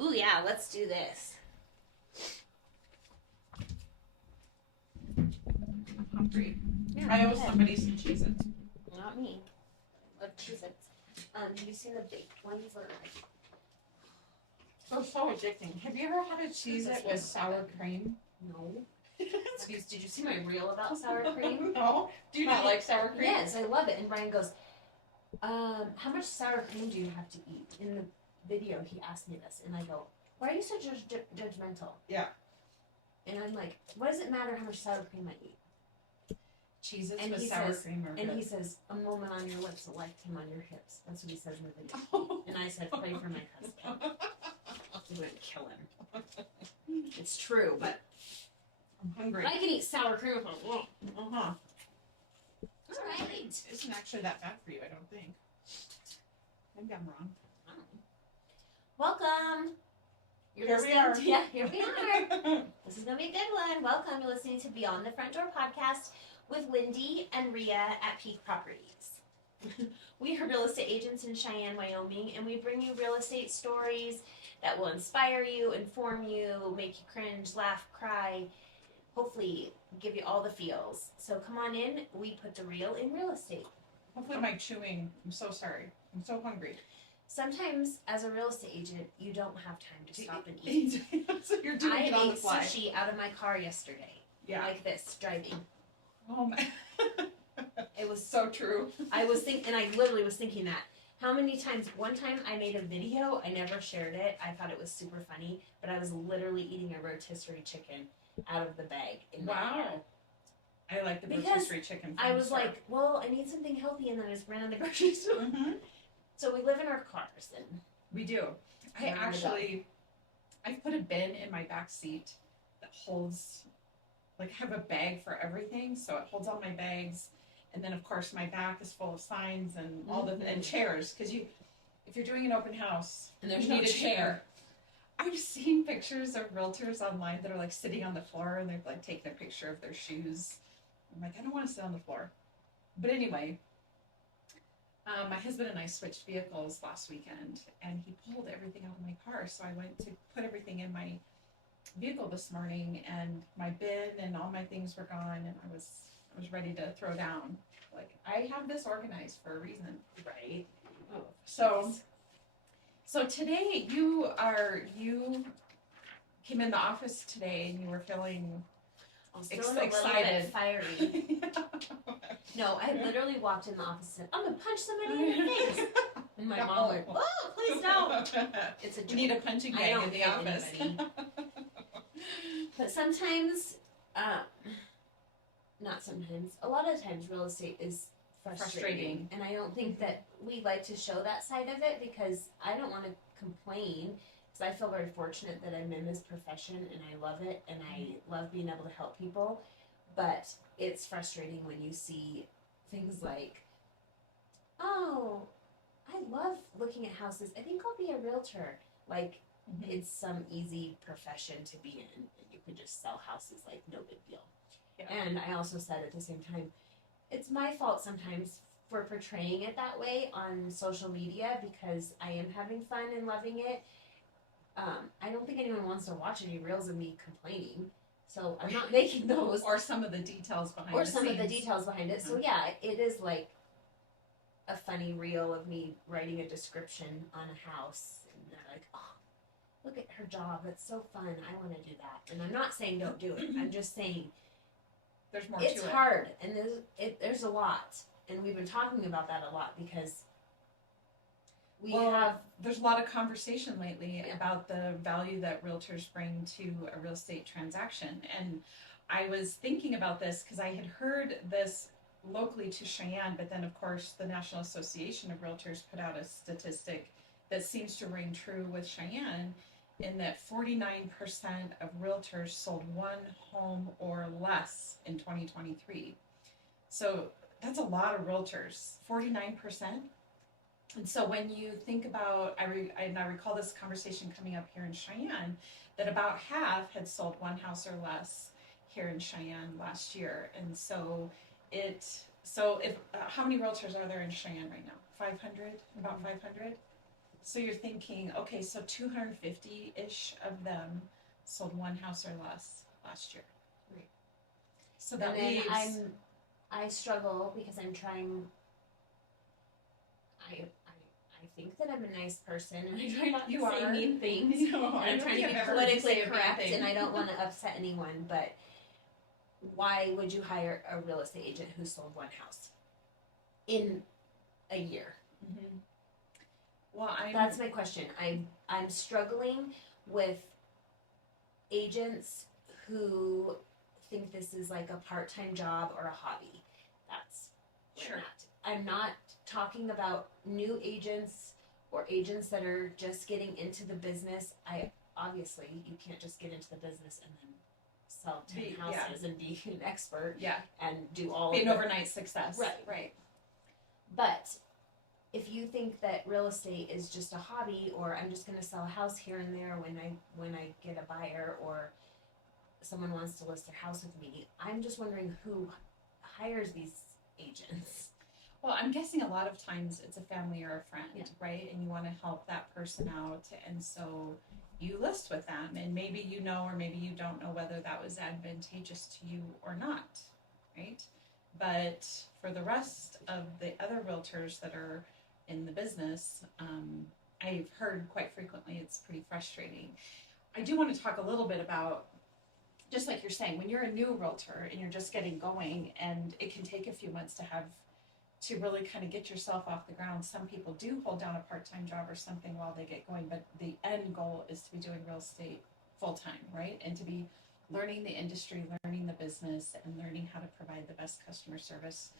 Ooh, yeah, let's do this. I'm hungry. Yeah, I go owe ahead. somebody some Cheez-Its. Not me. Love Cheez-Its. Have you seen the baked ones or? They're so addicting. Have you ever had a Cheez-It with sour cream? No. Did you see my reel about sour cream? No. Do you not like sour cream? Yes, I love it. And Brian goes, how much sour cream do you have to eat? In the video, he asked me this, and I go, why are you so judgmental? Yeah. And I'm like, what does it matter how much sour cream I eat? Cheez-Its And with he sour says- cream are And good. he says, a moment on your lips, a lifetime on your hips. That's what he says in the video. And I said, pray for my husband. I'm going to kill him. It's true, but I'm hungry. I can eat sour cream if I want. Uh-huh. All right. It isn't actually that bad for you, I don't think. Maybe I'm wrong. Welcome. Here we are. Yeah, here we are. This is going to be a good one. Welcome. You're listening to Beyond the Front Door podcast with Lindee and Rhea at Peak Properties. We are real estate agents in Cheyenne, Wyoming, and we bring you real estate stories that will inspire you, inform you, make you cringe, laugh, cry, hopefully give you all the feels. So come on in. We put the real in real estate. Hopefully my chewing. I'm so sorry. I'm so hungry. Sometimes, as a real estate agent, you don't have time to stop and eat. So you're doing I it on the ate fly. sushi out of my car yesterday. Yeah. Like this, driving. Oh my. It was So true. I was thinking, and I literally was thinking that. How many times, one time I made a video, I never shared it, I thought it was super funny, but I was literally eating a rotisserie chicken out of the bag in my car. Wow. I like the Because rotisserie chicken. I was like, well, I need something healthy, and then I just ran to the grocery store. Mm-hmm. So we live in our cars, and We do. I've put a bin in my back seat that holds, like, I have a bag for everything, so it holds all my bags, and then of course my back is full of signs and all the and chairs, because if you're doing an open house, And there's you no need a chair. chair. I've seen pictures of realtors online that are like sitting on the floor and they're like taking a picture of their shoes. I'm like, I don't want to sit on the floor. But anyway, my husband and I switched vehicles last weekend, and he pulled everything out of my car. So I went to put everything in my vehicle this morning, and my bin and all my things were gone, and I was ready to throw down. Like, I have this organized for a reason, right. So today you came in the office today, and you were feeling I was feeling a little excited. bit fiery. No, I literally walked in the office and said, I'm going to punch somebody in the face. And my mom went, oh, please don't. It's a joke. We need a punching I bag don't in the hit office. anybody. But sometimes, not sometimes, a lot of times real estate is frustrating. And I don't think that we like to show that side of it, because I don't want to complain, because I feel very fortunate that I'm in this profession and I love it and I love being able to help people. But it's frustrating when you see things like, oh, I love looking at houses. I think I'll be a realtor. Like, it's some easy profession to be in. You could just sell houses like no big deal. Yeah. And I also said at the same time, it's my fault sometimes for portraying it that way on social media, because I am having fun and loving it. I don't think anyone wants to watch any reels of me complaining. So I'm not making those. Or some of the details behind Or the some scenes. of the details behind it. So yeah, it is like a funny reel of me writing a description on a house, and they're like, oh, look at her job, that's so fun, I want to do that. And I'm not saying don't do it, I'm just saying There's more it's to it. hard, and there's a lot, and we've been talking about that a lot, because there's a lot of conversation lately about the value that realtors bring to a real estate transaction. And I was thinking about this because I had heard this locally to Cheyenne, but then of course the National Association of Realtors put out a statistic that seems to ring true with Cheyenne, in that 49% of realtors sold one home or less in 2023. So that's a lot of realtors, 49%. And so when you think about, I recall this conversation coming up here in Cheyenne, that about half had sold one house or less here in Cheyenne last year. And so how many realtors are there in Cheyenne right now? 500, about 500? So you're thinking, okay, so 250-ish of them sold one house or less last year. Right. So that and leaves. then I struggle because I'm trying. I think that I'm a nice person, and I try not to say mean things. No, and I'm trying to be politically correct, and I don't want to upset anyone. But why would you hire a real estate agent who sold one house in a year? Mm-hmm. Well, that's my question. I'm struggling with agents who think this is like a part-time job or a hobby. That's sure. I'm not talking about new agents or agents that are just getting into the business. Obviously you can't just get into the business and then sell 10 houses and be an expert and do all be an overnight success. Right. But if you think that real estate is just a hobby, or I'm just going to sell a house here and there when I get a buyer or someone wants to list their house with me, I'm just wondering who hires these agents. Well, I'm guessing a lot of times it's a family or a friend, right? And you want to help that person out, and so you list with them, and maybe you know or maybe you don't know whether that was advantageous to you or not, right? But for the rest of the other realtors that are in the business, I've heard quite frequently it's pretty frustrating. I do want to talk a little bit about, just like you're saying, when you're a new realtor and you're just getting going, and it can take a few months to really kind of get yourself off the ground. Some people do hold down a part-time job or something while they get going, but the end goal is to be doing real estate full-time, right? And to be learning the industry, learning the business, and learning how to provide the best customer service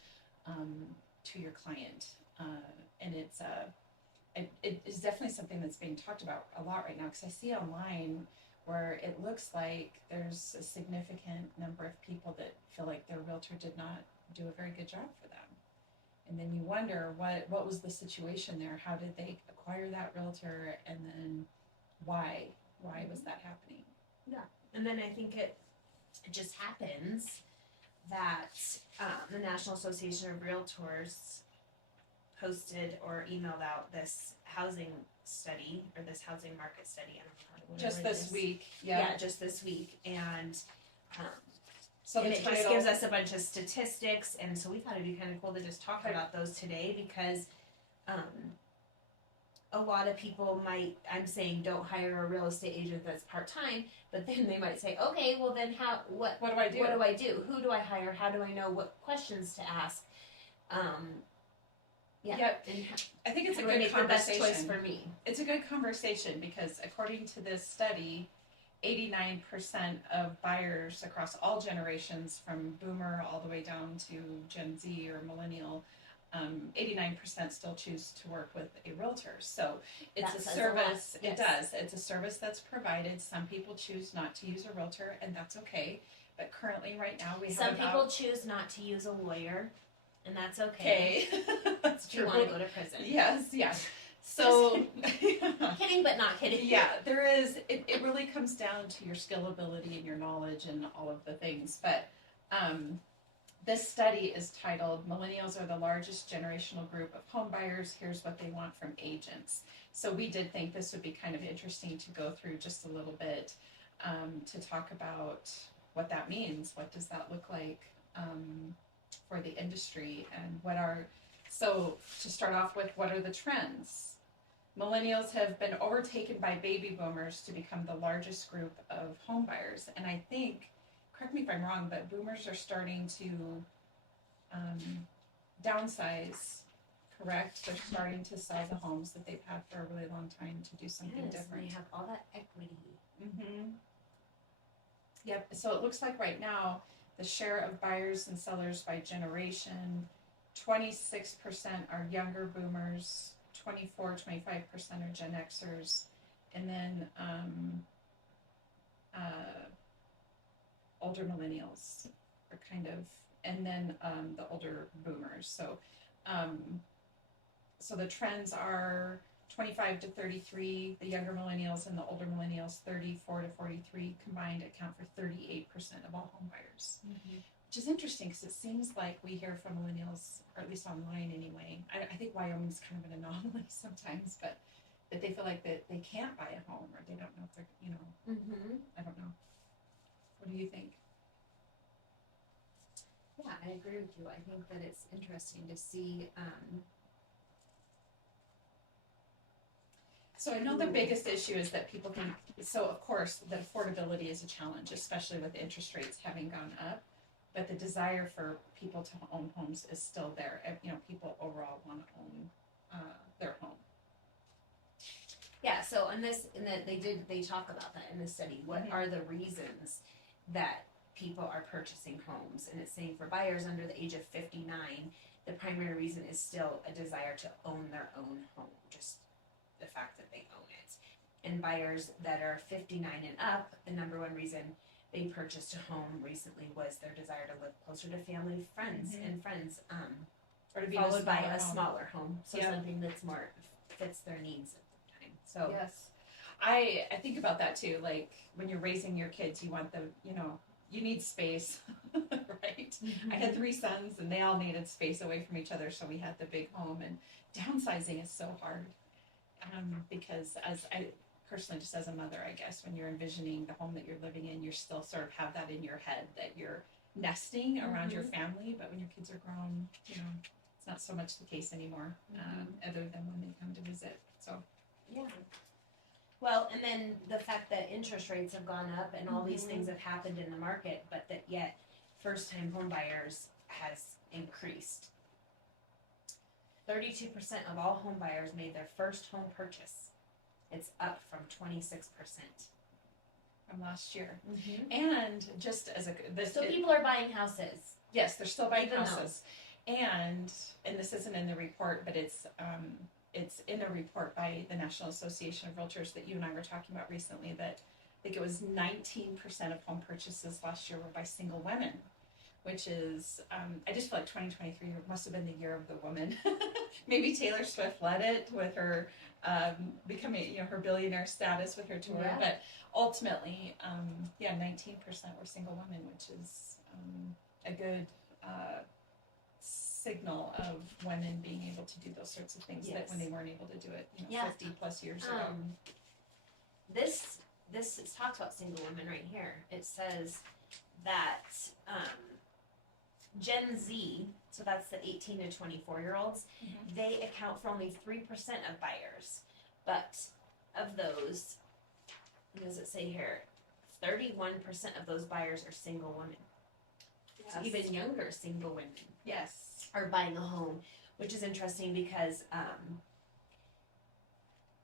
to your client. And it is definitely something that's being talked about a lot right now, because I see online where it looks like there's a significant number of people that feel like their realtor did not do a very good job for them. And then you wonder what was the situation there? How did they acquire that realtor? And then why was that happening? Yeah. And then I think it just happens that the National Association of Realtors posted or emailed out this housing study, or this housing market study. I don't know. Just this week. Yeah, just this week. And so it just gives us a bunch of statistics, and so we thought it'd be kind of cool to just talk about those today, because a lot of people might, I'm saying don't hire a real estate agent that's part-time, but then they might say, okay, well then what do I do? What do I do? Who do I hire? How do I know what questions to ask? I think it's a good conversation. The best choice for me. It's a good conversation, because according to this study, 89% of buyers across all generations, from boomer all the way down to Gen Z or millennial, 89% still choose to work with a realtor. So it's a service. It does. It's a service that's provided. Some people choose not to use a realtor, and that's okay. But currently, right now, we have some people choose not to use a lawyer, and that's okay. That's true. You want to go to prison? Yes. So, kidding, but not kidding. Yeah, there is. It really comes down to your skill, ability, and your knowledge, and all of the things. But this study is titled "Millennials are the largest generational group of home buyers. Here's what they want from agents." So we did think this would be kind of interesting to go through just a little bit to talk about what that means. What does that look like for the industry, and so to start off with, what are the trends? Millennials have been overtaken by baby boomers to become the largest group of home buyers. And I think, correct me if I'm wrong, but boomers are starting to downsize, correct? They're starting to sell the homes that they've had for a really long time to do something different. They have all that equity. Mm-hmm. Yep. So it looks like right now, the share of buyers and sellers by generation, 26% are younger boomers, 25% are Gen Xers, and then older millennials are kind of, and then the older boomers. So the trends are 25 to 33, the younger millennials, and the older millennials, 34 to 43, combined account for 38% of all home buyers. Mm-hmm. Which is interesting, because it seems like we hear from millennials, or at least online anyway. I think Wyoming's kind of an anomaly sometimes, but that they feel like that they can't buy a home, or they don't know if they're, I don't know. What do you think? Yeah, I agree with you. I think that it's interesting to see. So I know the biggest issue is that people think, so of course, that affordability is a challenge, especially with interest rates having gone up. But the desire for people to own homes is still there. People overall want to own their home. Yeah, so they talk about that in the study. What are the reasons that people are purchasing homes? And it's saying for buyers under the age of 59, the primary reason is still a desire to own their own home, just the fact that they own it. And buyers that are 59 and up, the number one reason they purchased a home recently was their desire to live closer to family, friends, or to be followed by a smaller home, so something that's more fits their needs at the time. So yes, I think about that too. Like when you're raising your kids, you want you need space, right? I had 3 sons, and they all needed space away from each other, so we had the big home. And downsizing is so hard because as I personally, just as a mother, I guess, when you're envisioning the home that you're living in, you're still sort of have that in your head that you're nesting around your family. But when your kids are grown, it's not so much the case anymore, other than when they come to visit. So, yeah. Well, and then the fact that interest rates have gone up and all these things have happened in the market, but that yet first-time home buyers has increased. 32% of all home buyers made their first home purchase. It's up from 26% from last year. And just as people are buying houses. Yes, they're still buying houses. And this isn't in the report, but it's in a report by the National Association of Realtors that you and I were talking about recently, that I think it was 19% of home purchases last year were by single women, which is, I just feel like 2023 must have been the year of the woman. Maybe Taylor Swift led it with her becoming, her billionaire status with her tour, but ultimately, 19% were single women, which is a good signal of women being able to do those sorts of things that when they weren't able to do it 50 plus years ago. This talks about single women right here. It says that Gen Z, so that's the 18 to 24-year-olds, they account for only 3% of buyers. But of those, what does it say here? 31% of those buyers are single women. Yes. So even younger single women. Yes. Are buying a home, which is interesting because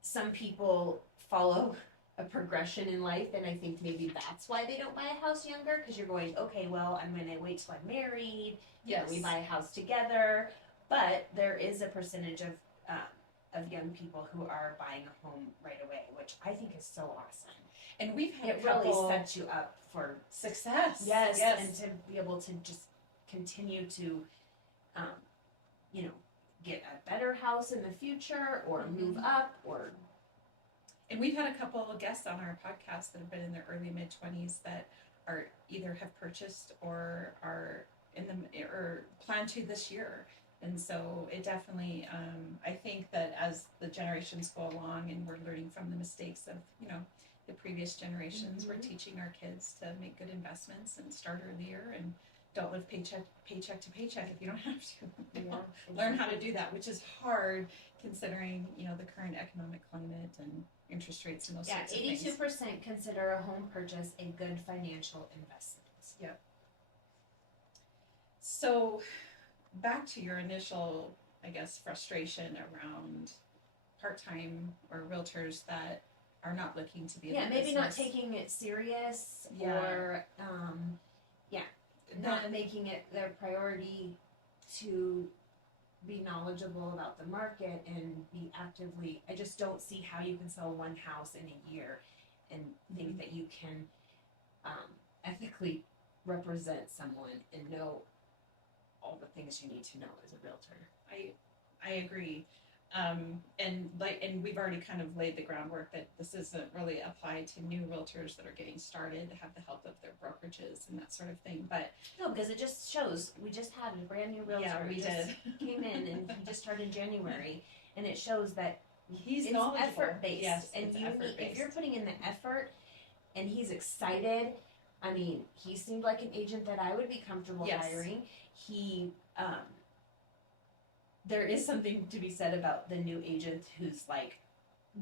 some people follow a progression in life, and I think maybe that's why they don't buy a house younger, because you're going, okay, well, I'm going to wait till I'm married. Yes. We buy a house together. But there is a percentage of young people who are buying a home right away, which I think is so awesome. And we've had really sets you up for success. Yes, and to be able to just continue to get a better house in the future, or move up, or. And we've had a couple of guests on our podcast that have been in their early mid-20s that are either have purchased or are or plan to this year. And so it definitely, I think that as the generations go along and we're learning from the mistakes of, the previous generations, we're teaching our kids to make good investments and start earlier and don't live paycheck to paycheck if you don't have to. Learn how to do that, which is hard considering, the current economic climate and interest rates and those sorts of things. 82% consider a home purchase a good financial investment. Yep. So back to your initial, I guess, frustration around part-time or realtors that are not looking to be in the maybe business. Not taking it serious, or not making it their priority to be knowledgeable about the market and be actively. I just don't see how you can sell one house in a year and think that you can ethically represent someone and know all the things you need to know as a realtor. I agree. And we've already kind of laid the groundwork that this isn't really applied to new realtors that are getting started, to have the help of their brokerages and that sort of thing. But no, because it just shows. We just had a brand new realtor. Yeah, we did. Came in and he just started in January, and it shows that He's it's knowledgeable. effort based. Yes, and it's you effort need, based. if you're putting in the effort and he's excited, I mean, he seemed like an agent that I would be comfortable hiring. He, there is something to be said about the new agent who's like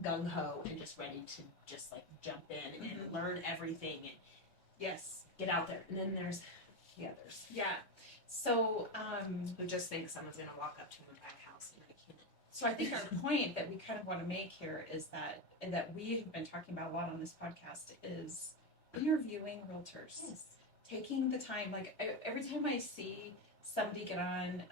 gung ho and just ready to just like jump in and learn everything and get out there. And then there's the others. Yeah. So, who just think someone's gonna walk up to them and buy a house and I can't. So I think our point that we kind of want to make here is that, and that we have been talking about a lot on this podcast, is interviewing realtors. Yes. Taking the time, like every time I see somebody get on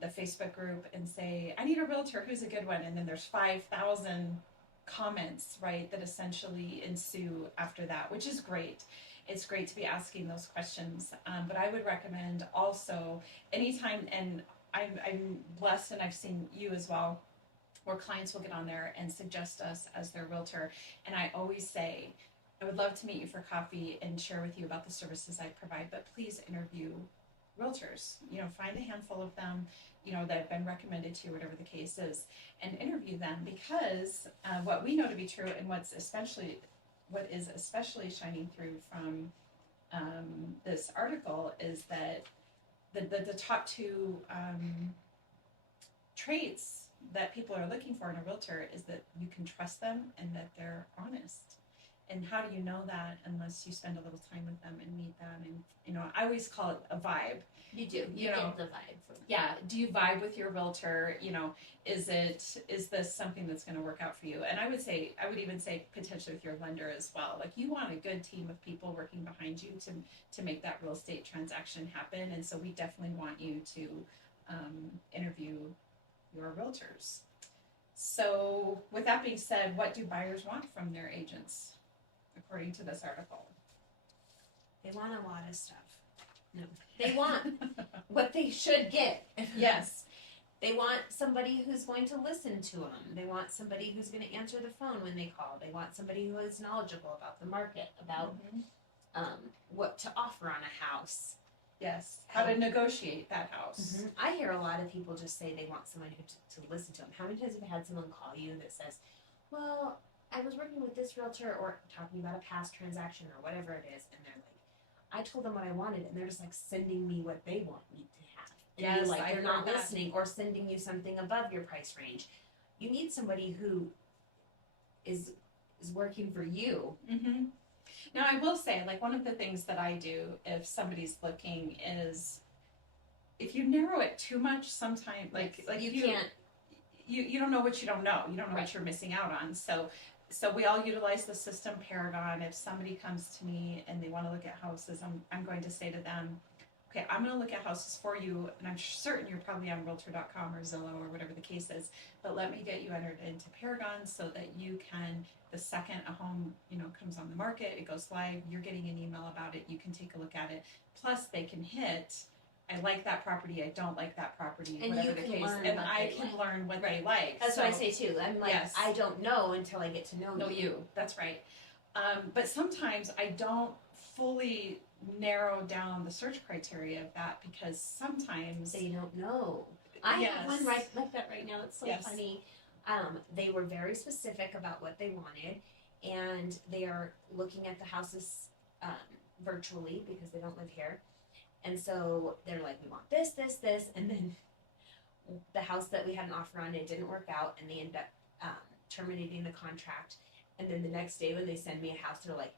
the Facebook group and say, I need a realtor, who's a good one? And then there's 5,000 comments, right, that essentially ensue after that, which is great. It's great to be asking those questions. But I would recommend also anytime, and I'm blessed and I've seen you as well, where clients will get on there and suggest us as their realtor. And I always say, I would love to meet you for coffee and share with you about the services I provide, but please interview realtors. You know, find a handful of them, you know, that have been recommended to you, whatever the case is, and interview them, because what we know to be true, and what is especially shining through from this article, is that the top two traits that people are looking for in a realtor is that you can trust them and that they're honest. And how do you know that unless you spend a little time with them and meet them? And, you know, I always call it a vibe. You do. You get the vibe from Yeah. Do you vibe with your realtor? You know, is this something that's going to work out for you? And I would even say potentially with your lender as well. Like, you want a good team of people working behind you to make that real estate transaction happen. And so we definitely want you to interview your realtors. So with that being said, what do buyers want from their agents, according to this article? They want a lot of stuff. No. They want what they should get. Yes. They want somebody who's going to listen to them. They want somebody who's going to answer the phone when they call. They want somebody who is knowledgeable about the market, about what to offer on a house. Yes. How to negotiate that house. I hear a lot of people just say they want someone who to listen to them. How many times have you had someone call you that says, well, I was working with this realtor, or talking about a past transaction or whatever it is, and they're like, I told them what I wanted, and they're just like sending me what they want me to have. And yes, like they're not listening, or sending you something above your price range. You need somebody who is working for you. Now, I will say, like, one of the things that I do if somebody's looking is, if you narrow it too much, sometimes like you can't. You don't know what you don't know. You don't know what you're missing out on. So we all utilize the system Paragon. If somebody comes to me and they want to look at houses, I'm going to say to them, okay, I'm going to look at houses for you, and I'm certain you're probably on Realtor.com or Zillow or whatever the case is, but let me get you entered into Paragon so that you can, the second a home, you know, comes on the market, it goes live, you're getting an email about it, you can take a look at it. Plus, they can hit, I like that property, I don't like that property, and whatever the case, and I can learn what they like. That's what I say too. I'm like, I don't know until I get to know you. That's right. But sometimes I don't fully narrow down the search criteria of that, because sometimes they don't know. I have one like that right now. It's so funny. They were very specific about what they wanted, and they are looking at the houses virtually because they don't live here. And so they're like, we want this, this, this, and then the house that we had an offer on, it didn't work out, and they ended up terminating the contract. And then the next day when they send me a house, they're like,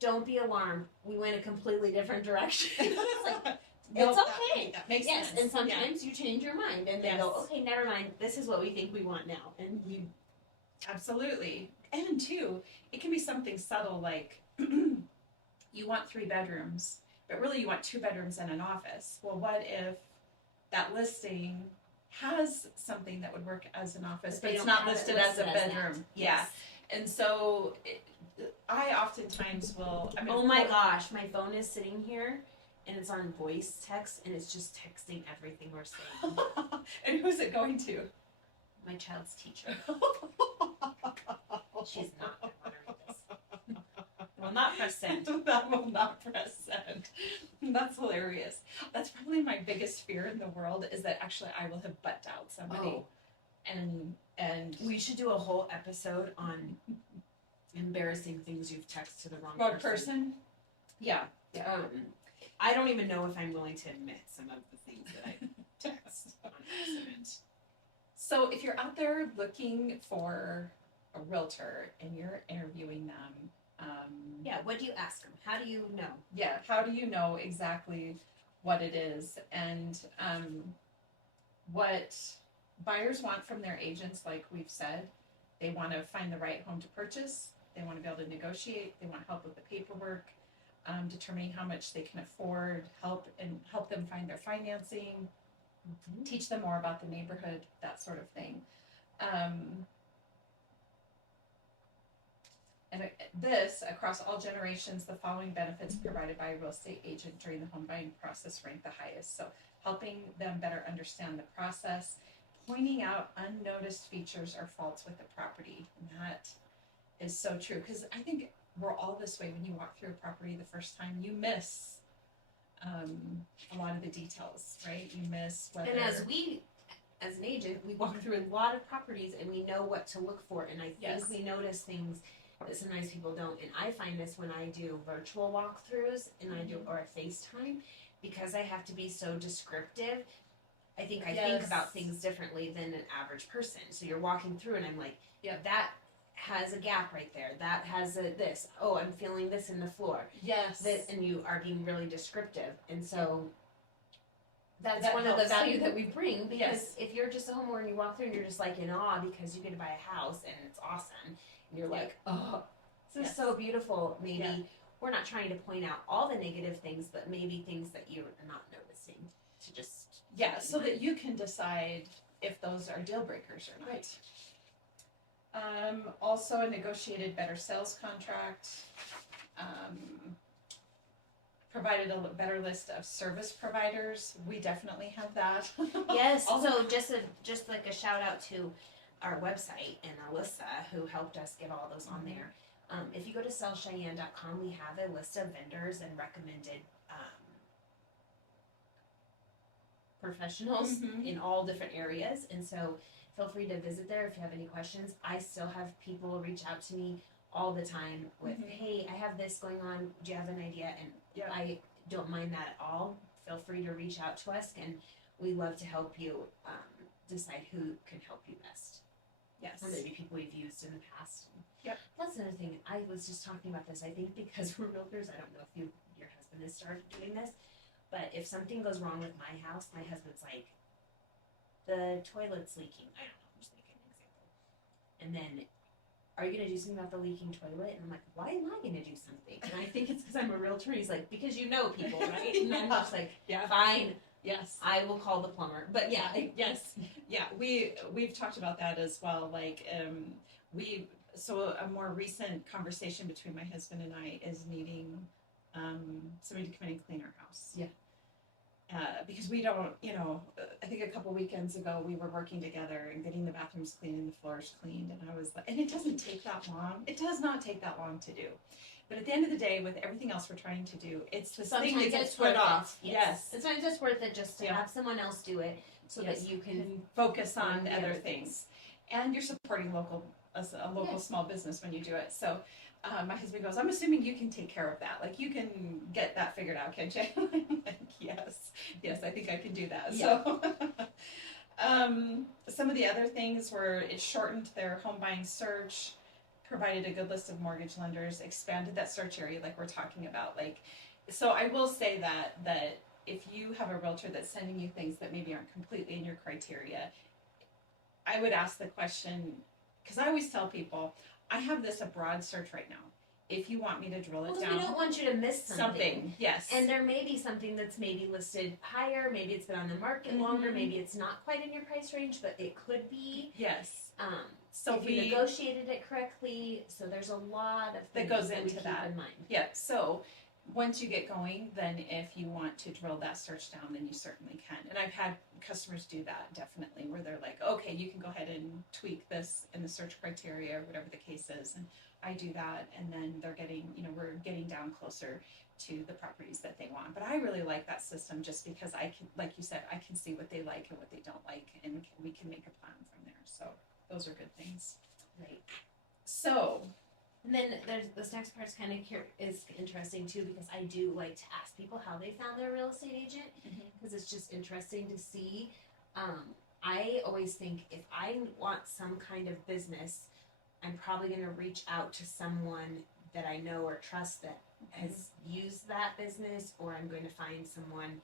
don't be alarmed, we went a completely different direction. It's like, it's okay. That makes sense. And sometimes you change your mind and they go, okay, never mind, this is what we think we want now. And you absolutely. And two, it can be something subtle like you want 3 bedrooms, but really you want 2 bedrooms and an office. Well, what if that listing has something that would work as an office, but it's not listed as a bedroom? Yes. And so I oftentimes will, I mean, oh my gosh, my phone is sitting here and it's on voice text and it's just texting everything we're saying. And who's it going to? My child's teacher. She's not going to want to read this. Will not press send. That will not press send. That's hilarious. That's probably my biggest fear in the world, is that actually I will have butt dialed somebody. Oh. and we should do a whole episode on embarrassing things you've texted the wrong person. Yeah. I don't even know if I'm willing to admit some of the things that I text on accident. So if you're out there looking for a realtor and you're interviewing them, what do you ask them? How do you know? Yeah, how do you know exactly what it is? And what buyers want from their agents, like we've said, they want to find the right home to purchase. They want to be able to negotiate. They want help with the paperwork, determining how much they can afford, help them find their financing, teach them more about the neighborhood, that sort of thing. And this, across all generations, the following benefits provided by a real estate agent during the home buying process rank the highest. So helping them better understand the process, pointing out unnoticed features or faults with the property. And that is so true, because I think we're all this way. When you walk through a property the first time, you miss a lot of the details, right? You miss whether... And as an agent, we walk through a lot of properties and we know what to look for, and I think we notice things that sometimes people don't. And I find this when I do virtual walkthroughs and I do, or a FaceTime, because I have to be so descriptive. I think I think about things differently than an average person. So you're walking through and I'm like, that has a gap right there. That has this. Oh, I'm feeling this in the floor. Yes. And you are being really descriptive. And so that's one of the value that we bring, because if you're just a homeowner and you walk through and you're just like in awe because you get to buy a house and it's awesome, and you're like, oh, this is so beautiful. Maybe we're not trying to point out all the negative things, but maybe things that you're not noticing to just so that you can decide if those are deal breakers or not. Right. Also, a negotiated better sales contract. Provided a better list of service providers. We definitely have that. Yes. So just like a shout out to our website and Alyssa, who helped us get all those on there. If you go to sellcheyenne.com, we have a list of vendors and recommended professionals in all different areas. And so feel free to visit there if you have any questions. I still have people reach out to me all the time with, hey, I have this going on. Do you have an idea? And I don't mind that at all. Feel free to reach out to us, and we love to help you decide who can help you best. Yes. Or maybe people we've used in the past. Yep. That's another thing. I was just talking about this. I think because we're realtors, I don't know if your husband has started doing this, but if something goes wrong with my house, my husband's like, the toilet's leaking. I don't know, I'm just making an example. And then, are you going to do something about the leaking toilet? And I'm like, why am I going to do something? And I think it's because I'm a realtor. He's like, because you know people, right? And I'm just like, fine. Yes. I will call the plumber. But we've talked about that as well. Like, so a more recent conversation between my husband and I is needing somebody to come in and clean our house. Yeah. Because we don't, I think a couple weekends ago we were working together and getting the bathrooms cleaned and the floors cleaned, and I was like, and it doesn't take that long. It does not take that long to do. But at the end of the day, with everything else we're trying to do, it's the thing that gets put off. Yes. Sometimes it's worth it just to have someone else do it so that you can focus on other things. And you're supporting a local small business when you do it. So my husband goes, I'm assuming you can take care of that. Like, you can get that figured out, can't you? I'm like, yes, I think I can do that. Yeah. So some of the other things were, it shortened their home buying search, provided a good list of mortgage lenders, expanded that search area like we're talking about. Like, so I will say that if you have a realtor that's sending you things that maybe aren't completely in your criteria, I would ask the question, because I always tell people, I have this a broad search right now. If you want me to drill it down. We don't want you to miss something. Yes. And there may be something that's maybe listed higher, maybe it's been on the market longer, maybe it's not quite in your price range, but it could be. Yes. So if you negotiated it correctly, so there's a lot of things that goes into that we keep in mind. Yeah. So once you get going, then if you want to drill that search down, then you certainly can. And I've had customers do that, definitely, where they're like, okay, you can go ahead and tweak this in the search criteria or whatever the case is. And I do that, and then they're getting, we're getting down closer to the properties that they want. But I really like that system just because I can, like you said, I can see what they like and what they don't like, and we can make a plan from there. So those are good things. Right. So, and then there's this next part's kind of is interesting too, because I do like to ask people how they found their real estate agent, because it's just interesting to see. I always think if I want some kind of business, I'm probably going to reach out to someone that I know or trust that has used that business, or I'm going to find someone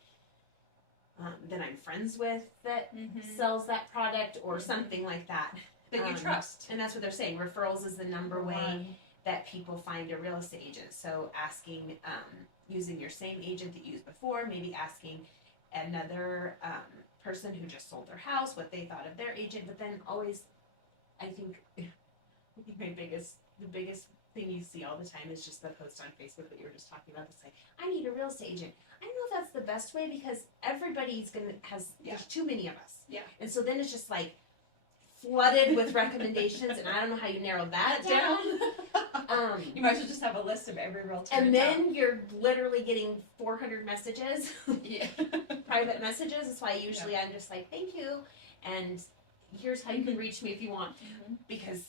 that I'm friends with that sells that product or something like that. That you trust. And that's what they're saying. Referrals is the number way that people find a real estate agent. So asking, using your same agent that you used before, maybe asking another person who just sold their house what they thought of their agent, but then always, I think the biggest thing you see all the time is just the post on Facebook that you were just talking about. It's like, I need a real estate agent. I don't know if that's the best way, because everybody's there's too many of us. Yeah. And so then it's just like flooded with recommendations, and I don't know how you narrow that down. You might as well just have a list of every realtor. And then you're literally getting 400 messages, private messages. That's why usually I'm just like, thank you, and here's how you can reach me if you want, because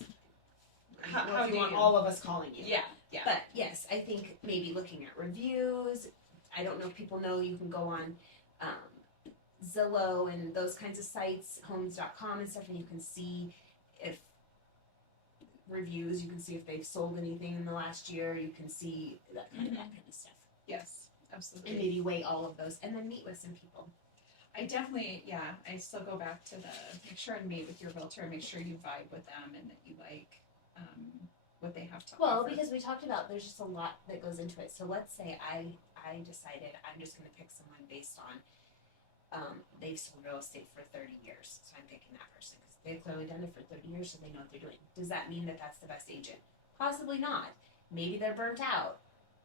how do you want all of us calling you? Yeah. But yes, I think maybe looking at reviews. I don't know if people know you can go on Zillow and those kinds of sites, homes.com and stuff, and you can see if reviews, you can see if they've sold anything in the last year, you can see that kind of stuff. Yes, absolutely. And maybe weigh all of those and then meet with some people. I definitely, I still go back to make sure and meet with your realtor, make sure you vibe with them and that you like what they have to offer. Well, because we talked about there's just a lot that goes into it. So let's say I decided I'm just going to pick someone based on they've sold real estate for 30 years. So I'm picking that person because they've clearly done it for 30 years, so they know what they're doing. Does that mean that that's the best agent? Possibly not. Maybe they're burnt out.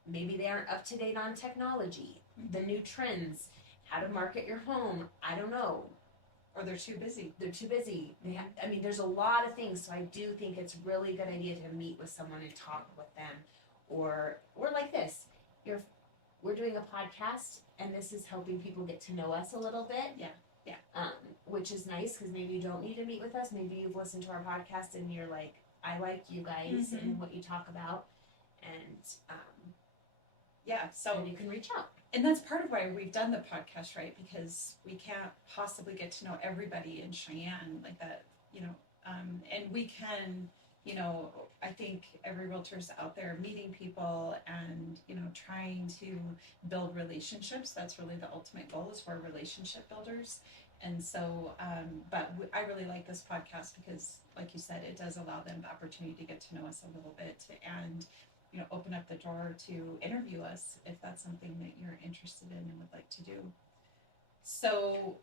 Maybe they aren't up to date on technology, the new trends, how to market your home. I don't know. Or they're too busy. There's a lot of things. So I do think it's really a good idea to meet with someone and talk with them. Or like this. We're doing a podcast, and this is helping people get to know us a little bit. Yeah. Which is nice, because maybe you don't need to meet with us. Maybe you've listened to our podcast and you're like, I like you guys and what you talk about. And so you can reach out. And that's part of why we've done the podcast, right? Because we can't possibly get to know everybody in Cheyenne like that, and we can, I think every realtor's out there meeting people and, trying to build relationships. That's really the ultimate goal, is we're relationship builders. And so, I really like this podcast because, like you said, it does allow them the opportunity to get to know us a little bit and open up the door to interview us if that's something that you're interested in and would like to do. So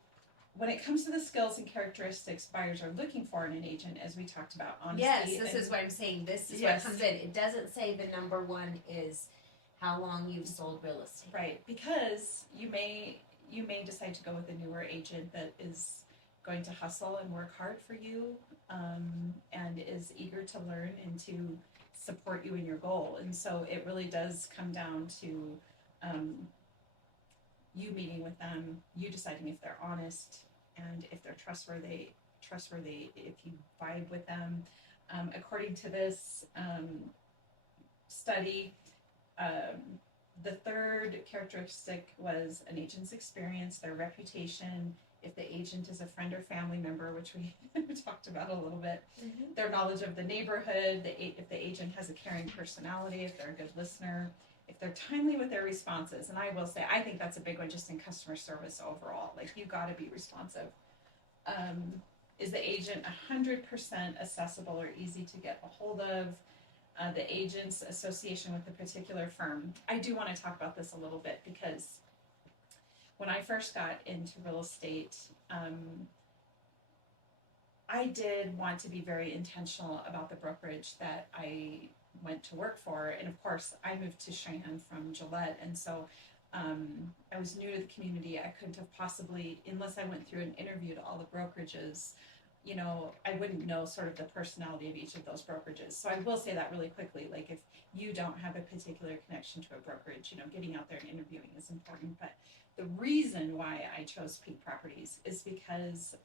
when it comes to the skills and characteristics buyers are looking for in an agent, as we talked about, honesty. Yes, this is what I'm saying. This is what comes in. It doesn't say the number one is how long you've sold real estate. Right, because you may decide to go with a newer agent that is going to hustle and work hard for you, and is eager to learn and to support you in your goal. And so it really does come down to you meeting with them, you deciding if they're honest and if they're trustworthy, if you vibe with them. According to this study, the third characteristic was an agent's experience, their reputation, if the agent is a friend or family member, which we talked about a little bit, their knowledge of the neighborhood, if the agent has a caring personality, if they're a good listener, if they're timely with their responses. And I will say, I think that's a big one just in customer service overall. Like, you got to be responsive. Is the agent 100% accessible or easy to get a hold of? The agent's association with a particular firm. I do want to talk about this a little bit because when I first got into real estate, I did want to be very intentional about the brokerage that I went to work for. And of course, I moved to Cheyenne from Gillette. And so I was new to the community. I couldn't have possibly, unless I went through an interview to all the brokerages, I wouldn't know sort of the personality of each of those brokerages. So I will say that really quickly. Like, if you don't have a particular connection to a brokerage, getting out there and interviewing is important. But the reason why I chose Peak Properties is because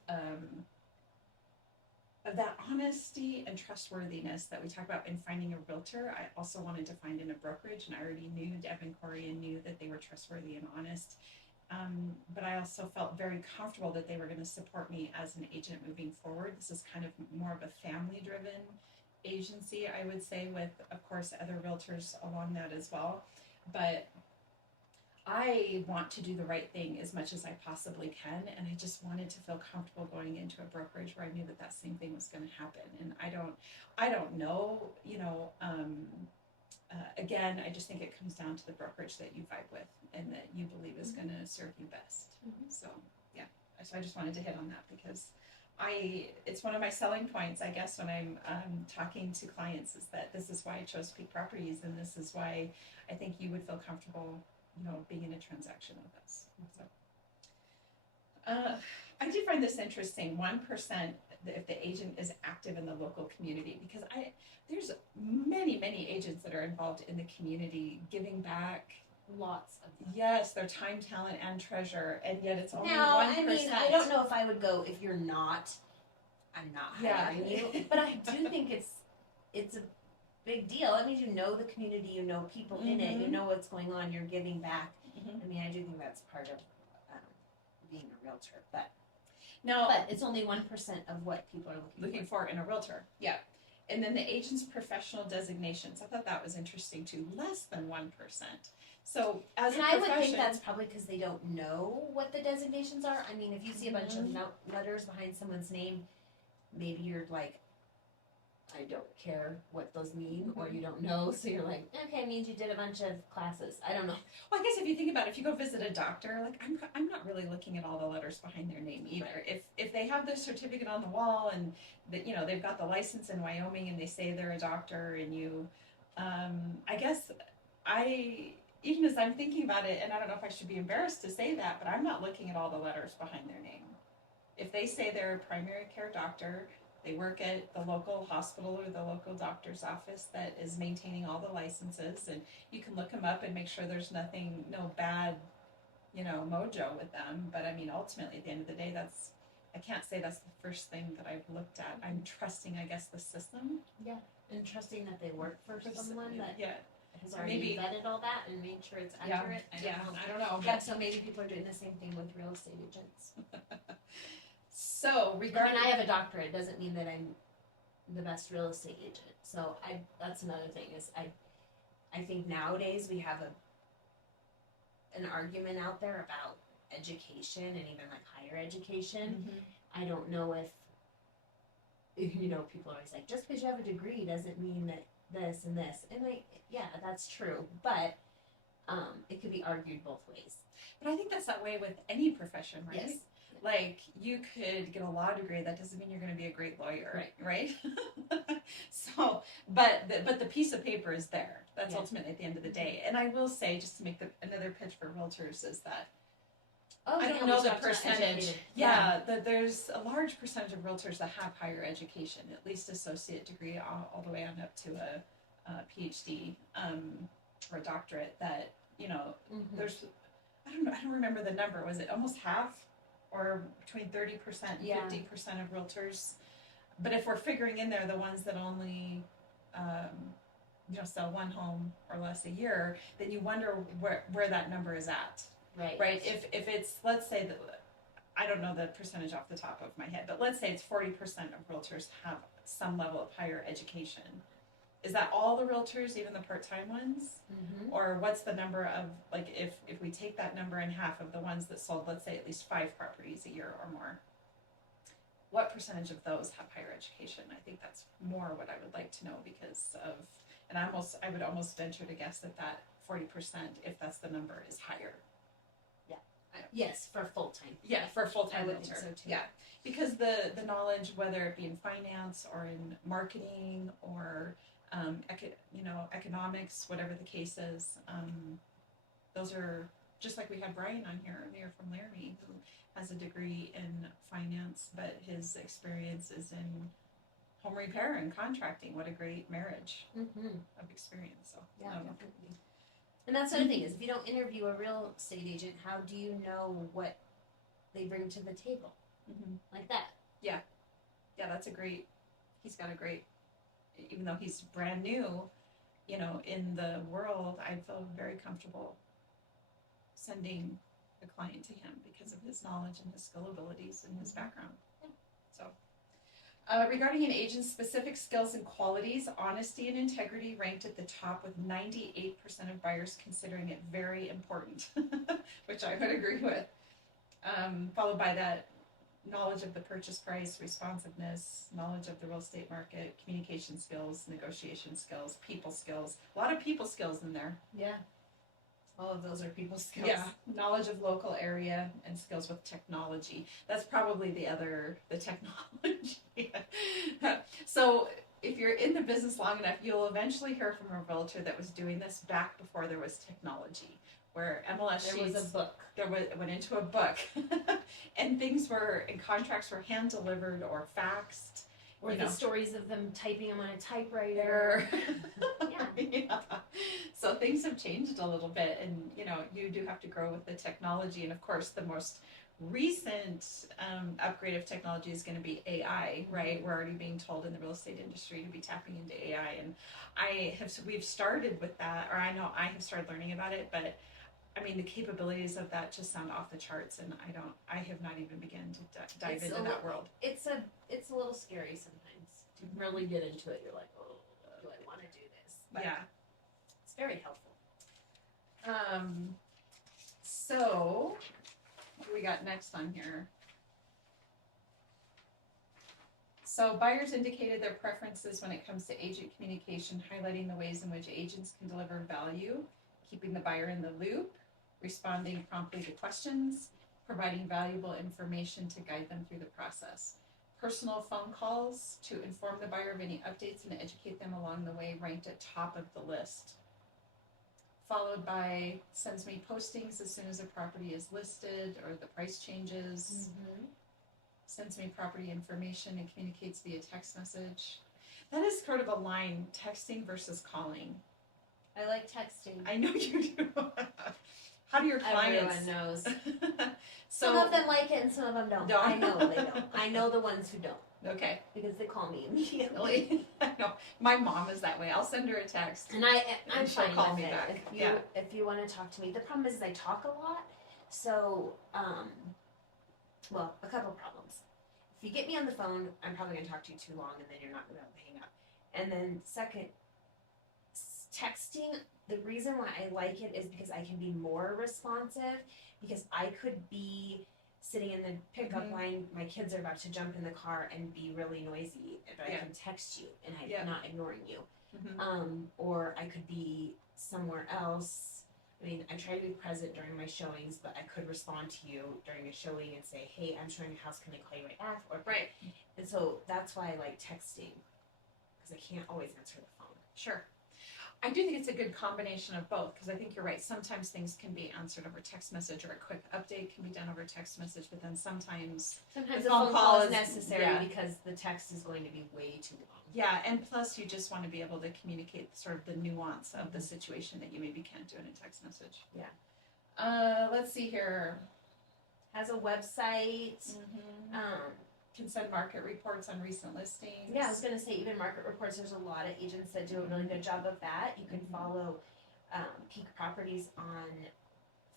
of that honesty and trustworthiness that we talk about in finding a realtor, I also wanted to find in a brokerage, and I already knew Deb and Corey and knew that they were trustworthy and honest. But I also felt very comfortable that they were going to support me as an agent moving forward. This is kind of more of a family-driven agency, I would say, with, of course, other realtors along that as well. But I want to do the right thing as much as I possibly can, and I just wanted to feel comfortable going into a brokerage where I knew that that same thing was going to happen. And I don't know, again, I just think it comes down to the brokerage that you vibe with and that you believe is going to serve you best. So yeah, so I just wanted to hit on that because it's one of my selling points, I guess, when I'm talking to clients, is that this is why I chose Peak Properties, and this is why I think you would feel comfortable, being in a transaction with us. So, I did find this interesting. 1% if the agent is active in the local community, because there's many agents that are involved in the community, giving back. Lots of them. Yes, their time, talent, and treasure, and yet it's only 1%. I mean, I don't know if I would go if you're not. I'm not hiring you, but I do think it's a big deal. It means you know the community, you know people in it, you know what's going on, you're giving back. I mean, I do think that's part of being a realtor, but it's only 1% of what people are looking for in a realtor. Yeah. And then the agent's professional designations. I thought that was interesting too. Less than 1%. So as and I would think that's probably because they don't know what the designations are. I mean, if you see a bunch of letters behind someone's name, maybe you're like, I don't care what those mean, or you don't know, so you're like, okay, it means you did a bunch of classes. I don't know. Well, I guess if you think about it, if you go visit a doctor, like I'm not really looking at all the letters behind their name either. Right. If they have their certificate on the wall and that they've got the license in Wyoming and they say they're a doctor, and I guess even as I'm thinking about it, and I don't know if I should be embarrassed to say that, but I'm not looking at all the letters behind their name. If they say they're a primary care doctor, they work at the local hospital or the local doctor's office that is maintaining all the licenses, and you can look them up and make sure there's no bad, mojo with them. But I mean, ultimately, at the end of the day, I can't say that's the first thing that I've looked at. I'm trusting, I guess, the system. Yeah, and trusting that they work for someone that has already maybe vetted all that and made sure it's accurate. I don't know. Yeah, so maybe people are doing the same thing with real estate agents. So regarding, I have a doctorate, doesn't mean that I'm the best real estate agent. So that's another thing is I think nowadays we have an argument out there about education and even like higher education. I don't know if people are always like, just because you have a degree doesn't mean that this and this, and that's true, but it could be argued both ways. But I think that's that way with any profession, right? Yes. Like, you could get a law degree, that doesn't mean you're going to be a great lawyer, right? So, but the piece of paper is there. That's ultimately at the end of the day. And I will say, just to make another pitch for realtors, is that I don't know the percentage. That there's a large percentage of realtors that have higher education, at least associate degree, all the way on up to a PhD or a doctorate. That there's I don't remember the number. Was it almost half? Or between 30% and 50% of realtors. But if we're figuring in there the ones that only sell one home or less a year, then you wonder where that number is at. Right. If it's, let's say that, I don't know the percentage off the top of my head, but let's say it's 40% of realtors have some level of higher education. Is that all the realtors, even the part-time ones? Or what's the number of, like, if we take that number in half of the ones that sold, let's say, at least 5 properties a year or more, what percentage of those have higher education? I think that's more what I would like to know, because of, and I would almost venture to guess that 40%, if that's the number, is higher. Yes, for full-time. Yeah, for a full-time I would realtor. think so too. Yeah, because the knowledge, whether it be in finance or in marketing or economics, whatever the case is, those are, just like we had Brian on here earlier from Laramie, who has a degree in finance, but his experience is in home repair and contracting. What a great marriage of experience. So definitely. And that's the other thing is, if you don't interview a real estate agent, how do you know what they bring to the table? Like that. Yeah. Yeah, he's got a great, even though he's brand new, in the world, I feel very comfortable sending a client to him because of his knowledge and his skill abilities and his background. So, regarding an agent's specific skills and qualities, honesty and integrity ranked at the top with 98% of buyers considering it very important, which I would agree with. Followed by that knowledge of the purchase price, responsiveness, knowledge of the real estate market, communication skills, negotiation skills, people skills. A lot of people skills in there. Yeah. All of those are people skills. Yeah, knowledge of local area and skills with technology. That's probably the technology. So if you're in the business long enough, you'll eventually hear from a realtor that was doing this back before there was technology, where MLS there sheets, was a book. Went into a book, and contracts were hand delivered or faxed. Or the stories of them typing them on a typewriter. Yeah. So things have changed a little bit, and you do have to grow with the technology. And of course, the most recent upgrade of technology is going to be AI, right? We're already being told in the real estate industry to be tapping into AI, and we've started with that, or I know I have started learning about it, but I mean, the capabilities of that just sound off the charts, and I have not even begun to dive into that world. It's a little scary sometimes. To really get into it, you're like, oh, do I want to do this? But yeah. It's very helpful. So, what do we got next on here? So, buyers indicated their preferences when it comes to agent communication, highlighting the ways in which agents can deliver value, keeping the buyer in the loop, responding promptly to questions, providing valuable information to guide them through the process. Personal phone calls to inform the buyer of any updates and educate them along the way ranked at top of the list. Followed by sends me postings as soon as a property is listed or the price changes. Mm-hmm. Sends me property information and communicates via text message. That is sort of a line, texting versus calling. I like texting. I know you do. How do your clients? Everyone knows. So, some of them like it and some of them don't. I know they don't. I know the ones who don't. Okay. Because they call me immediately. I know. My mom is that way. I'll send her a text. And I'm she'll fine call with me it. back. If you want to talk to me. The problem is I talk a lot. So, well, a couple problems. If you get me on the phone, I'm probably going to talk to you too long and then you're not going to be able to hang up. And then second, texting, the reason why I like it is because I can be more responsive, because I could be sitting in the pickup line, my kids are about to jump in the car and be really noisy, but I can text you and I'm not ignoring you. Or I could be somewhere else. I mean, I try to be present during my showings, but I could respond to you during a showing and say, hey, I'm showing a house, can I call you right back? Or, right. And so that's why I like texting, because I can't always answer the phone. Sure. I do think it's a good combination of both, because I think you're right. Sometimes things can be answered over text message, or a quick update can be done over text message, but then sometimes the phone call is necessary because the text is going to be way too long. Yeah, and plus you just want to be able to communicate sort of the nuance of the situation that you maybe can't do in a text message. Yeah. Let's see here. Has a website. Can send market reports on recent listings. Yeah, I was going to say even market reports. There's a lot of agents that do a really good job of that. You can follow Peak Properties on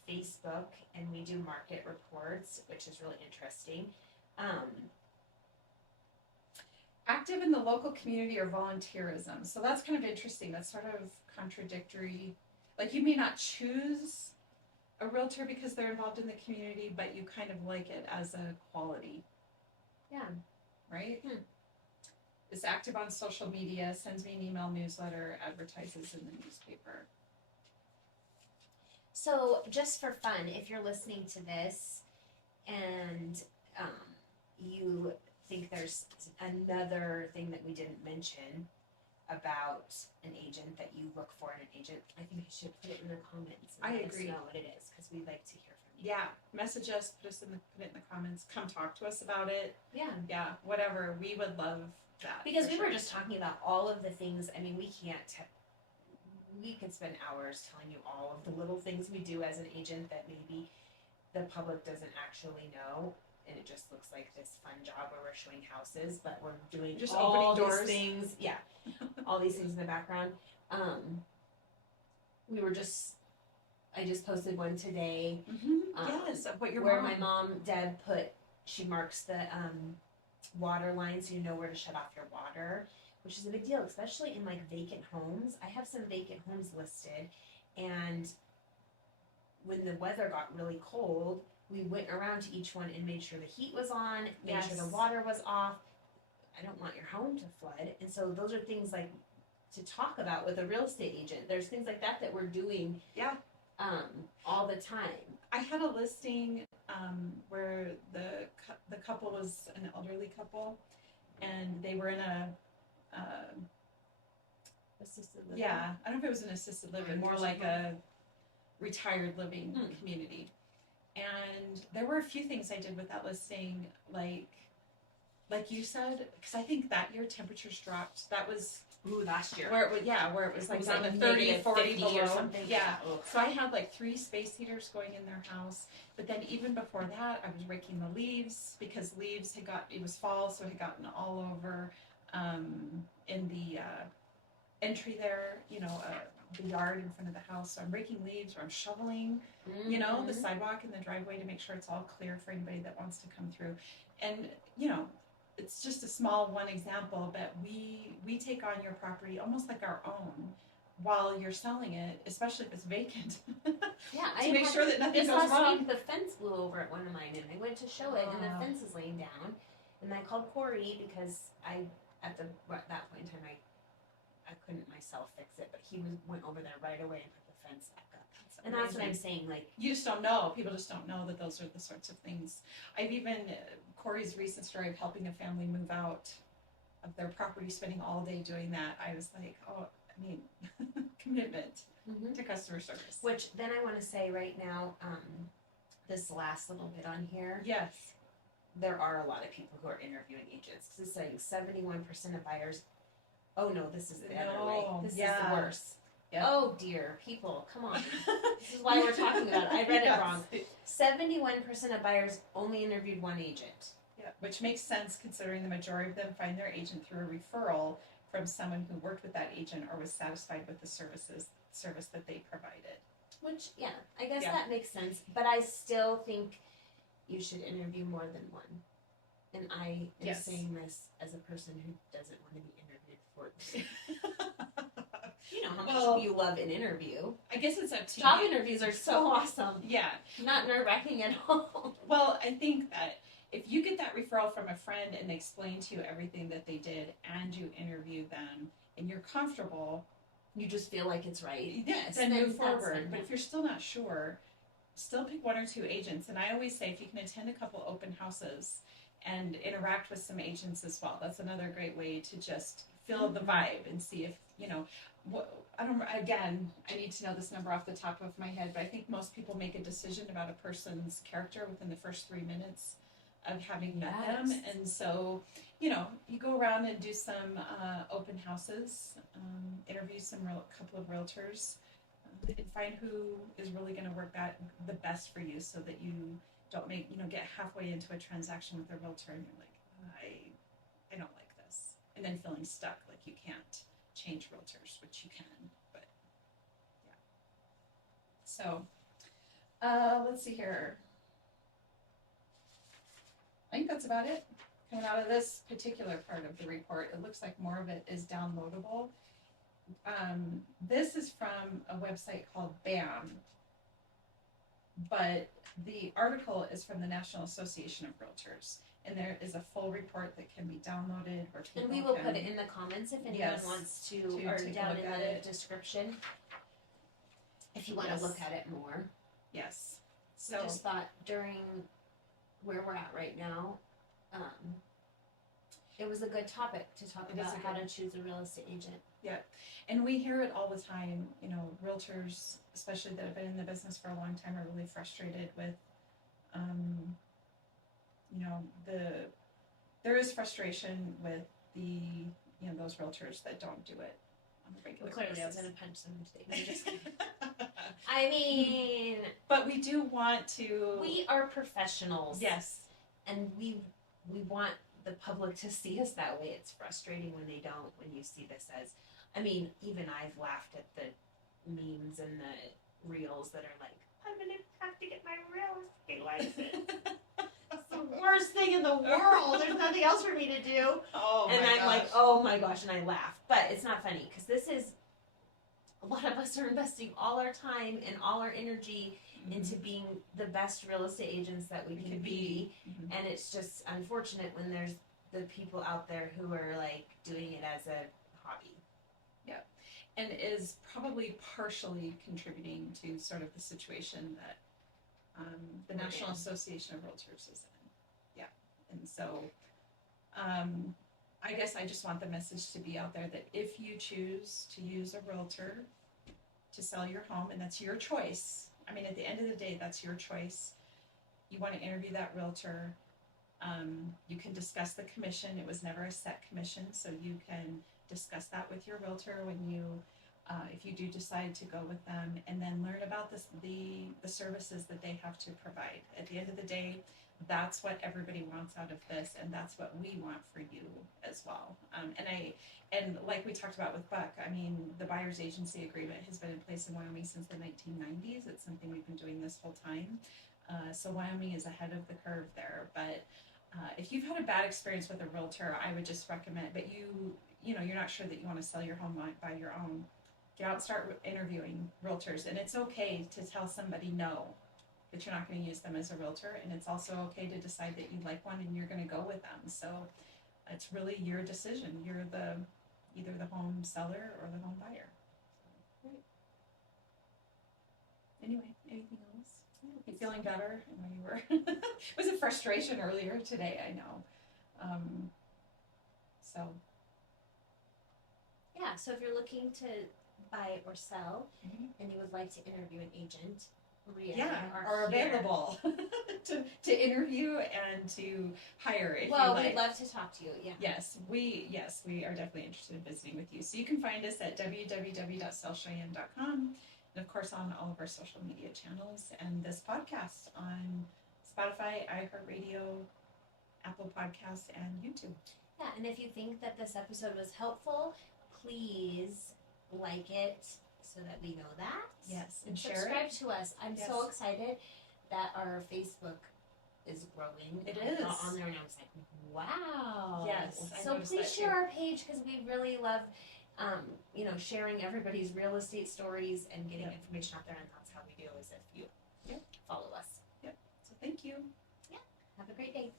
Facebook, and we do market reports, which is really interesting. Active in the local community or volunteerism. So that's kind of interesting. That's sort of contradictory. Like, you may not choose a realtor because they're involved in the community, but you kind of like it as a quality. Yeah. Right? Is active on social media, sends me an email newsletter, advertises in the newspaper. So, just for fun, if you're listening to this and you think there's another thing that we didn't mention about an agent that you look for in an agent, I think you should put it in the comments. And let us know what it is, because we like to hear from you. Yeah, message us, put it in the comments, come talk to us about it. Yeah, whatever. We would love that. Because we were just talking about all of the things. I mean, we could spend hours telling you all of the little things we do as an agent that maybe the public doesn't actually know. and it just looks like this fun job where we're showing houses, but we're doing Just all opening doors. these things. Yeah, all these things in the background. I just posted one today. Yes, of what your where mom. my mom Deb she marks the water line so you know where to shut off your water, which is a big deal, especially in like vacant homes. I have some vacant homes listed, and when the weather got really cold, we went around to each one and made sure the heat was on, made sure the water was off. I don't want your home to flood, and so those are things like to talk about with a real estate agent. There's things like that we're doing. Yeah. All the time. I had a listing where the couple was an elderly couple, and they were in a assisted living. Yeah, I don't know if it was an assisted living, more like a retired living community. And there were a few things I did with that listing, like you said, because I think that year temperatures dropped. That was last year. Where it was like down to 30, 40 below. Or something. Yeah. So I had like 3 space heaters going in their house. But then even before that, I was raking the leaves because leaves it was fall, so it had gotten all over in the entry there, the yard in front of the house. So I'm raking leaves or I'm shoveling, the sidewalk and the driveway to make sure it's all clear for anybody that wants to come through. And, it's just a small one example, but we take on your property almost like our own while you're selling it, especially if it's vacant. Yeah, to make sure that nothing goes last wrong. Week, the fence blew over at one of mine, and I went to show it, and the fence is laying down. And I called Corey because at that point in time, I couldn't myself fix it, but he went over there right away and put the fence back up. And that's what I'm saying. Like, you just don't know. People just don't know that those are the sorts of things. I've even Corey's recent story of helping a family move out of their property, spending all day doing that. I was like, commitment to customer service. Which then I want to say right now, this last little bit on here. Yes, there are a lot of people who are interviewing agents. This is saying 71% of buyers. Oh no, this is the other way. This is the worst. Yep. Oh dear, people, come on. This is why we're talking about it. I read it wrong. 71% of buyers only interviewed one agent. Yeah, which makes sense considering the majority of them find their agent through a referral from someone who worked with that agent or was satisfied with the service that they provided. Which, I guess that makes sense. But I still think you should interview more than one. And I am saying this as a person who doesn't want to be interviewed for you know how much you love an interview. I guess it's up to Job interviews are so awesome. Yeah. Not nerve-wracking at all. Well, I think that if you get that referral from a friend and they explain to you everything that they did and you interview them and you're comfortable, you just feel like it's right. Yes. Then move forward. But if you're still not sure, still pick 1 or 2 agents. And I always say if you can attend a couple open houses and interact with some agents as well, that's another great way to just feel the vibe and see if, I need to know this number off the top of my head, but I think most people make a decision about a person's character within the first 3 minutes of having met them. And so, you go around and do some open houses, interview couple of realtors, and find who is really going to work the best for you so that you don't get halfway into a transaction with a realtor and you're like, I don't like this. And then feeling stuck, like you can't change realtors, which you can, but yeah. So, let's see here. I think that's about it. Coming out of this particular part of the report, it looks like more of it is downloadable. This is from a website called BAM, but the article is from the National Association of Realtors. And there is a full report that can be downloaded. And we will put it in the comments if anyone wants to or down in the description. If you want to look at it more. Yes. So I just thought during where we're at right now, it was a good topic to talk about how to choose a real estate agent. Yeah. And we hear it all the time, realtors, especially that have been in the business for a long time, are really frustrated with there is frustration with those realtors that don't do it on a regular basis. Clearly, I was going to punch someone today. I'm just kidding. I mean, but we do want to. We are professionals. Yes. and we want the public to see us that way. It's frustrating when they don't, when you see this as, I mean, even I've laughed at the memes and the reels that are like, I'm gonna have to get my real estate license. It's the worst thing in the world. There's nothing else for me to do. Oh and my I'm gosh. like, oh my gosh, and I laugh. But it's not funny because this is, a lot of us are investing all our time and all our energy into being the best real estate agents that we can be. Mm-hmm. And it's just unfortunate when there's the people out there who are like doing it as a hobby. And is probably partially contributing to sort of the situation that the National Association of Realtors is in. Yeah. And so I guess I just want the message to be out there that if you choose to use a realtor to sell your home, and that's your choice. I mean, at the end of the day, that's your choice. You want to interview that realtor. You can discuss the commission. It was never a set commission, so you can discuss that with your realtor when you, if you do decide to go with them, and then learn about the services that they have to provide. At the end of the day, that's what everybody wants out of this, and that's what we want for you as well. And like we talked about with Buck, I mean, the buyer's agency agreement has been in place in Wyoming since the 1990s. It's something we've been doing this whole time. So Wyoming is ahead of the curve there. But if you've had a bad experience with a realtor, I would just recommend, but you know, you're not sure that you want to sell your home by your own, get out and start interviewing realtors. And it's okay to tell somebody no, that you're not going to use them as a realtor. And it's also okay to decide that you like one and you're going to go with them. So it's really your decision. You're either the home seller or the home buyer. Great. Anyway, anything else? You feeling better? I know you were. It was a frustration earlier today, I know. So. Yeah, so if you're looking to buy or sell, and you would like to interview an agent, Rhea are available to interview and to hire if you like. We'd love to talk to you. Yeah. Yes, we are definitely interested in visiting with you. So you can find us at www.sellcheyenne.com, and of course on all of our social media channels, and this podcast on Spotify, iHeartRadio, Apple Podcasts, and YouTube. Yeah, and if you think that this episode was helpful, please like it so that we know that. Yes, and share subscribe it. to us. I'm so excited that our Facebook is growing. It I is. got on there and I was like, wow. Yes, I So noticed please that share too. our page because we really love, sharing everybody's real estate stories and getting information out there. And that's how we do is if you follow us. Yep. So thank you. Yeah. Have a great day.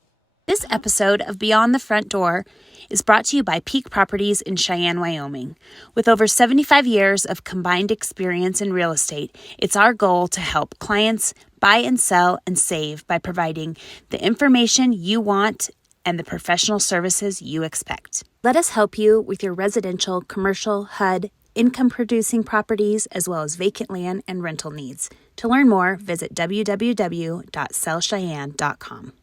This episode of Beyond the Front Door is brought to you by Peak Properties in Cheyenne, Wyoming. With over 75 years of combined experience in real estate, it's our goal to help clients buy and sell and save by providing the information you want and the professional services you expect. Let us help you with your residential, commercial, HUD, income-producing properties, as well as vacant land and rental needs. To learn more, visit www.sellcheyenne.com.